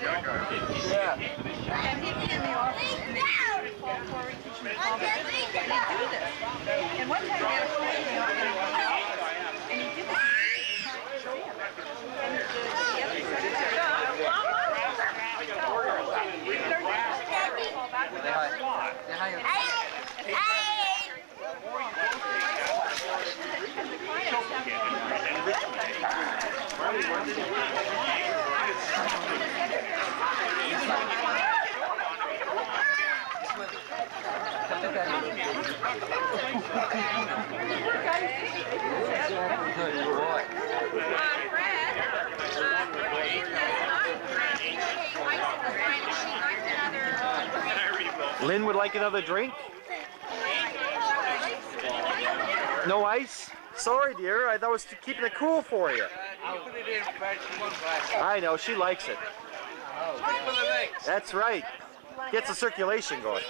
brought it. Yeah. And he'd be in the office and they'd fall forward, teach me to call back. And he'd do this. And one time he had a friend in the office and he did this. And the other secretary Lynn would like another drink? No ice? Sorry, dear. I thought it was keeping it cool for you. I know. She likes it. That's right. Gets the circulation going.